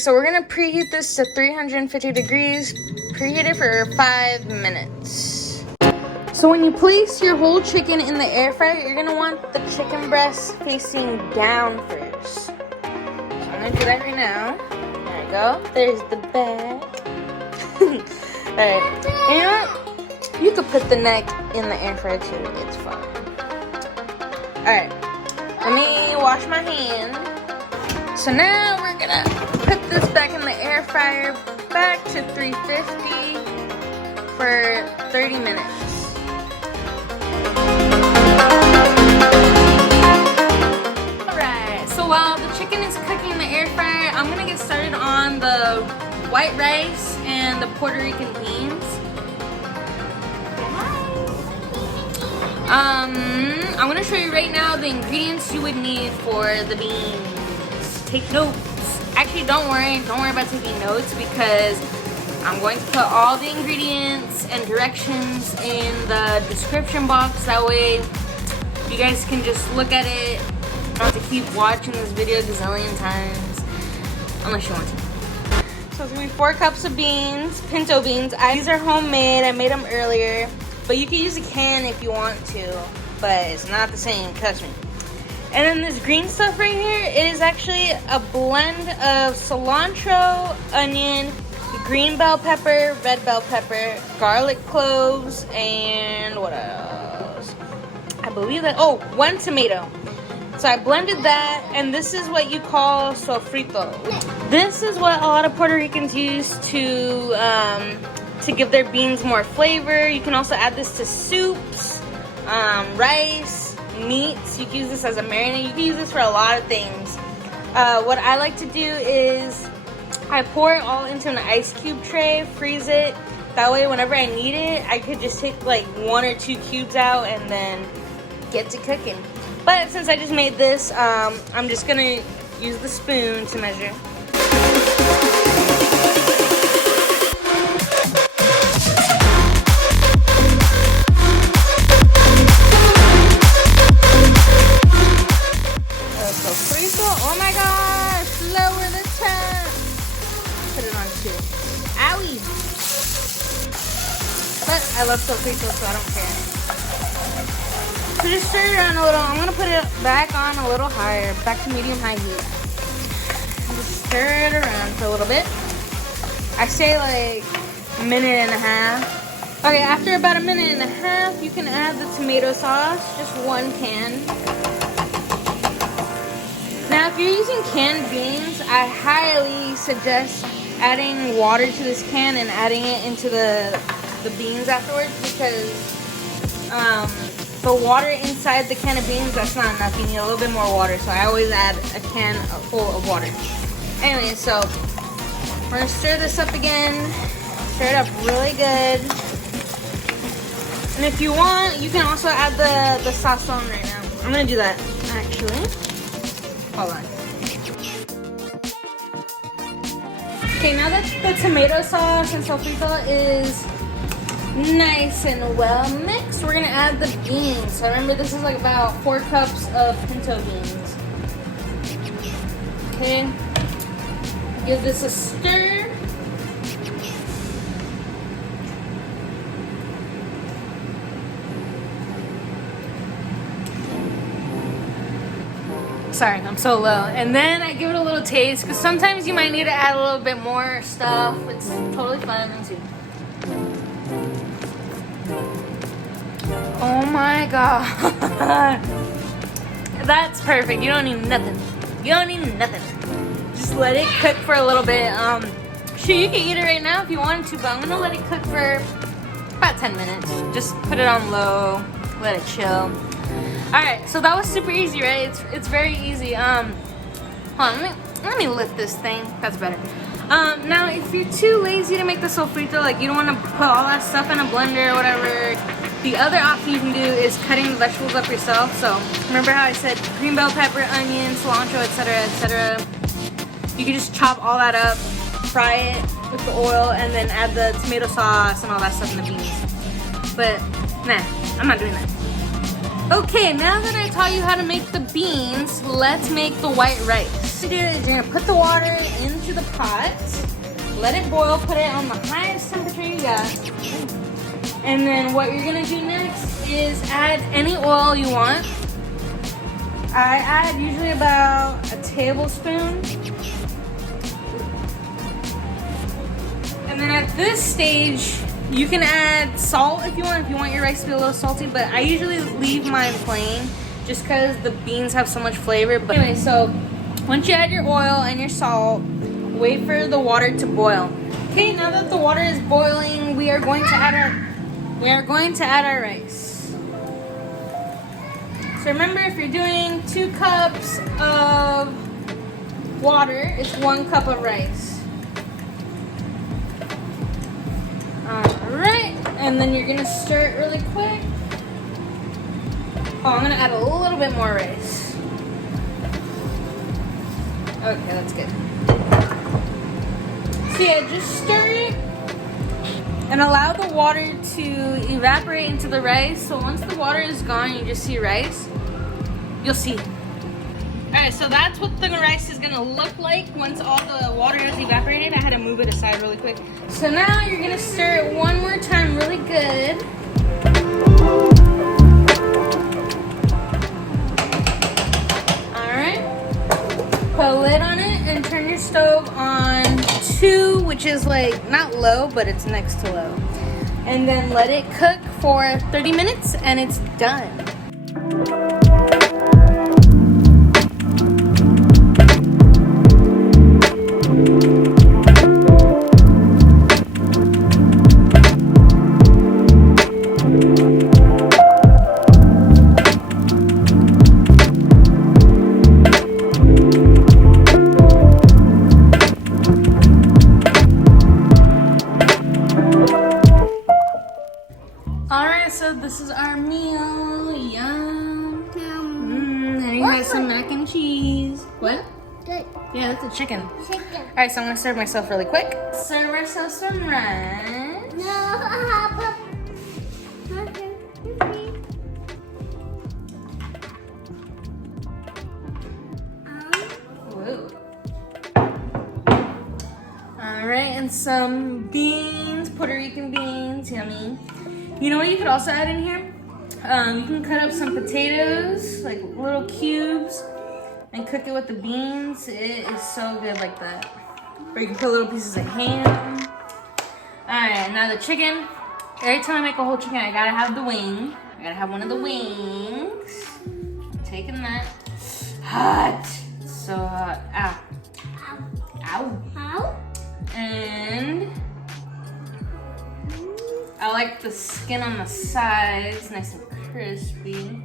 so we're gonna preheat this to 350 degrees. Preheat it for 5 minutes. So when you place your whole chicken in the air fryer, you're gonna want the chicken breast facing down first. So I'm gonna do that right now. There you go. There's the back. Alright. You know what? You could put the neck in the air fryer too. It's fine. Alright. Let me wash my hand. So now we're gonna put this back in the air fryer, back to 350 for 30 minutes. Alright, so while the chicken is cooking in the air fryer, I'm gonna get started on the white rice and the Puerto Rican beans. I'm gonna show you right now the ingredients you would need for the beans. Take notes. Actually, don't worry about taking notes because I'm going to put all the ingredients and directions in the description box. That way you guys can just look at it. You don't have to keep watching this video a gazillion times unless you want to. So it's gonna be 4 cups of beans, pinto beans. These are homemade. I made them earlier, but you can use a can if you want to, but it's not the same, trust me. And then this green stuff right here, it is actually a blend of cilantro, onion, green bell pepper, red bell pepper, garlic cloves, and what else? I believe that, 1 tomato. So I blended that, and this is what you call sofrito. This is what a lot of Puerto Ricans use to give their beans more flavor. You can also add this to soups, rice, meats. You can use this as a marinade. You can use this for a lot of things. What I like to do is I pour it all into an ice cube tray, freeze it. That way whenever I need it, I could just take like 1 or 2 cubes out and then get to cooking. But since I just made this, I'm just gonna use the spoon to measure. Oh my gosh, lower the temp. Put it on 2. Owie. But I love sofrito, so I don't care. So just stir it around a little. I'm gonna put it back on a little higher, back to medium-high heat. Just stir it around for a little bit. I say like 1.5 minutes. Okay, after about 1.5 minutes, you can add the tomato sauce, just 1 can. Now, if you're using canned beans, I highly suggest adding water to this can and adding it into the beans afterwards because the water inside the can of beans, that's not enough. You need a little bit more water, so I always add a can full of water. Anyway, so we're gonna stir this up again. Stir it up really good. And if you want, you can also add the Sazon right now. I'm gonna do that, actually. Hold on. Okay, now that the tomato sauce and sofrito is nice and well mixed, we're gonna add the beans. So remember, this is like about 4 cups of pinto beans. Okay, give this a stir. Sorry, I'm so low. And then I give it a little taste because sometimes you might need to add a little bit more stuff. It's totally fine too. Oh my god. That's perfect. You don't need nothing. You don't need nothing. Just let it cook for a little bit. Sure, you can eat it right now if you wanted to, but I'm gonna let it cook for about 10 minutes. Just put it on low, let it chill. Alright, so that was super easy, right? It's very easy. Hold on, let me lift this thing. That's better. Now, if you're too lazy to make the sofrito, like you don't want to put all that stuff in a blender or whatever, the other option you can do is cutting the vegetables up yourself. So, remember how I said green bell pepper, onion, cilantro, etc., etc. You can just chop all that up, fry it with the oil, and then add the tomato sauce and all that stuff in the beans. But, nah, I'm not doing that. Okay, now that I taught you how to make the beans, let's make the white rice. to do is you're gonna put the water into the pot, let it boil, put it on the highest temperature you got. And then what you're gonna do next is add any oil you want. I add usually about a tablespoon. And then at this stage, you can add salt if you want your rice to be a little salty, but I usually leave mine plain just because the beans have so much flavor. But anyway, so once you add your oil and your salt, wait for the water to boil. Okay, now that the water is boiling, we are going to add our rice. So remember, if you're doing 2 cups of water, it's 1 cup of rice. Alright, and then you're gonna stir it really quick. Oh, I'm gonna add a little bit more rice. Okay, that's good. So yeah, just stir it and allow the water to evaporate into the rice. So once the water is gone, you just see rice. You'll see. Alright, so that's what the rice is gonna look like once all the water has evaporated. I had to move it aside really quick. So now you're gonna stir it one more time really good. Alright. Put a lid on it and turn your stove on 2, which is like not low, but it's next to low. And then let it cook for 30 minutes and it's done. Alright, so this is our meal. Yum. And you got some mac and cheese. What? Good. Yeah, that's a chicken. Chicken. Alright, so I'm gonna serve myself really quick. Serve ourselves some rice. No, Whoa. Alright, and some beans, Puerto Rican beans, yummy. You know what you could also add in here? You can cut up some potatoes, like little cubes, and cook it with the beans. It is so good like that. Or you can put little pieces of ham. Alright, now the chicken. Every time I make a whole chicken, I gotta have the wing. I gotta have one of the wings. Taking that. Hot. So hot. Ow. Ow. How? And I like the skin on the sides, nice and crispy.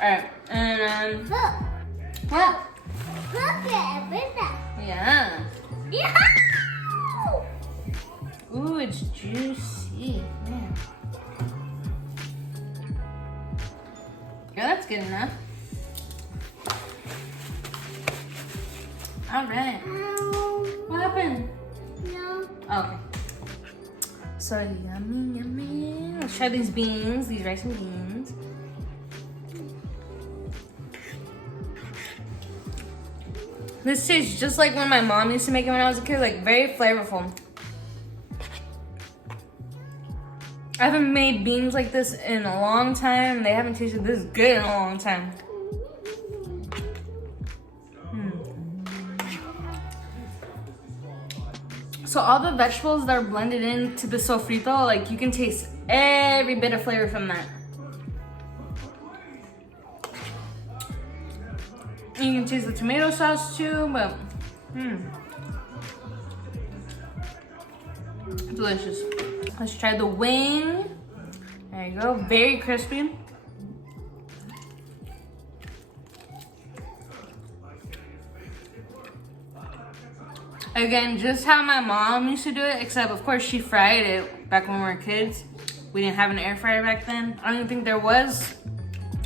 Alright, and Look. what? Look at everything. Yeah. Yeah. Ooh, it's juicy. Man. Yeah, that's good enough. Alright. What happened? No. Okay. So yummy, yummy. Let's try these beans, these rice and beans. This tastes just like when my mom used to make it when I was a kid, like very flavorful. I haven't made beans like this in a long time. They haven't tasted this good in a long time. So all the vegetables that are blended into the sofrito, like you can taste every bit of flavor from that. You can taste the tomato sauce too, but delicious. Let's try the wing. There you go, very crispy. Again, just how my mom used to do it, except of course she fried it back when we were kids. We didn't have an air fryer back then. I don't even think there was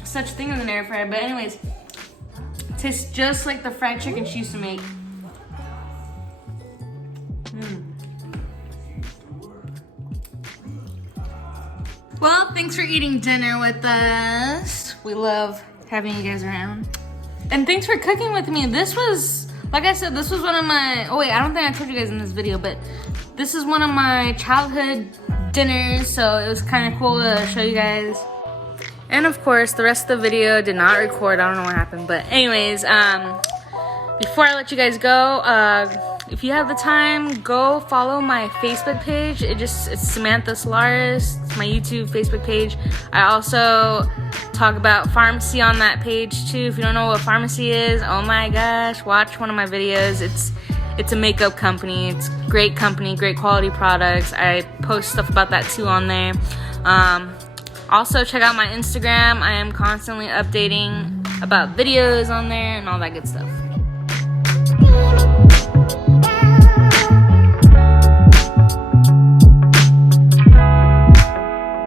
such thing as an air fryer, but anyways, it tastes just like the fried chicken she used to make. Well, thanks for eating dinner with us. We love having you guys around. And thanks for cooking with me. This was, like I said, this was one of my, oh wait, I don't think I told you guys in this video, but this is one of my childhood dinners, so it was kind of cool to show you guys. And of course, the rest of the video did not record. I don't know what happened, but anyways, before I let you guys go, if you have the time, go follow my Facebook page. It's Samantha Solaris. It's my YouTube Facebook page. I also talk about pharmacy on that page too. If you don't know what pharmacy is, oh my gosh, watch one of my videos. It's a makeup company. It's great company, great quality products. I post stuff about that too on there. Also check out my Instagram. I am constantly updating about videos on there and all that good stuff.